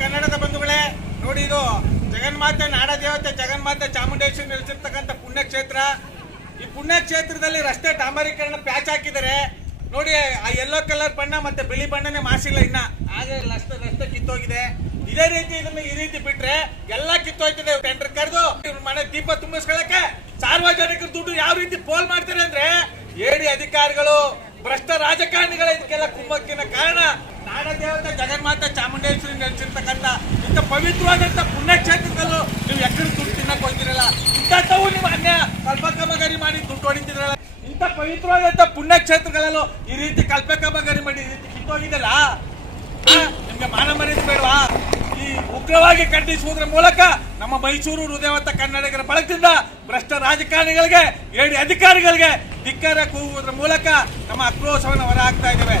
ಕನ್ನಡದ ಬಂಧುಗಳೇ, ನೋಡಿ ಇದು ಜಗನ್ಮಾತೆ ನಾಡದೇವತೆ ಜಗನ್ಮಾತೆ ಚಾಮುಂಡೇಶ್ವರಿ ನೆಲೆಸಿರ್ತಕ್ಕಂಥ ಪುಣ್ಯಕ್ಷೇತ್ರ. ಈ ಪುಣ್ಯಕ್ಷೇತ್ರದಲ್ಲಿ ರಸ್ತೆ ಡಾಂಬರೀಕರಣ ಪ್ಯಾಚ್ ಹಾಕಿದ್ದಾರೆ ನೋಡಿ. ಆ ಯೆಲ್ಲೋ ಕಲರ್ ಬಣ್ಣ ಮತ್ತೆ ಬಿಳಿ ಬಣ್ಣನೇ ಮಾಸಿಲ್ಲ ಇನ್ನ, ಹಾಗೆ ರಸ್ತೆ ಕಿತ್ತೋಗಿದೆ. ಇದೇ ರೀತಿ ಇದನ್ನ ಈ ರೀತಿ ಬಿಟ್ರೆ ಎಲ್ಲ ಕಿತ್ತೋಯ್ತದೆ. ಟೆಂಡರ್ ಕರೆದು ಮನೆ ದೀಪ ತುಂಬಿಸ್ಕೊಳ್ಳಕ್ಕೆ ಸಾರ್ವಜನಿಕರ ದುಡ್ಡು ಯಾವ ರೀತಿ ಪೋಲ್ ಮಾಡ್ತಾರೆ ಅಂದ್ರೆ, ಏಡಿ ಅಧಿಕಾರಿಗಳು ಭ್ರಷ್ಟ ರಾಜಕಾರಣಿಗಳ ಇದಕ್ಕೆಲ್ಲ ಕುಮ್ಮಕ್ಕಿನ ಕಾರಣ ನಾಡದೇವತೆ ಜಗನ್ಮಾತೆ ಚಾಮುಂಡೇಶ್ವರಿ ನೆಲೆಸಿರ್ತಕ್ಕಂಥ ಇಂಥ ಪವಿತ್ರವಾದಂಥ ಪುಣ್ಯಕ್ಷೇತ್ರದಲ್ಲೂ ನೀವು ಎಕ್ಕಡೆ ದುಡ್ಡು ತಿನ್ನಕ್ ಹೋಗ್ತಿರಲ್ಲ. ಇಂಥವು ನೀವು ಅನ್ಯ ಕಲ್ಪಕಮಗರಿ ಮಾಡಿ ದುಡ್ಡು ಹೊಡಿತಿದ್ರಲ್ಲ. ಇಂಥ ಪವಿತ್ರವಾದಂಥ ಪುಣ್ಯಕ್ಷೇತ್ರಗಳಲ್ಲೂ ಈ ರೀತಿ ಕಲ್ಪಕಮಗರಿ ಮಾಡಿ ಈ ರೀತಿ ಕಿತ್ತೋಗಿದೆಲ್ಲ, ನಿಮ್ಗೆ ಮಾನ ಮರ್ಯಾದೆ ಬೇಡವಾ? ಈ ಉಗ್ರವಾಗಿ ಖಂಡಿಸುವುದರ ಮೂಲಕ ನಮ್ಮ ಮೈಸೂರು ಹೃದಯವಂತ ಕನ್ನಡಿಗರ ಬಳಗದಿಂದ ಭ್ರಷ್ಟ ರಾಜಕಾರಣಿಗಳಿಗೆ, ಏಡಿ ಅಧಿಕಾರಿಗಳಿಗೆ ಧಿಕ್ಕಾರ ಕೂಗುವುದರ ಮೂಲಕ ನಮ್ಮ ಆಕ್ರೋಶವನ್ನು ಹೊರಹಾಕ್ತಾ ಇದ್ದೇವೆ.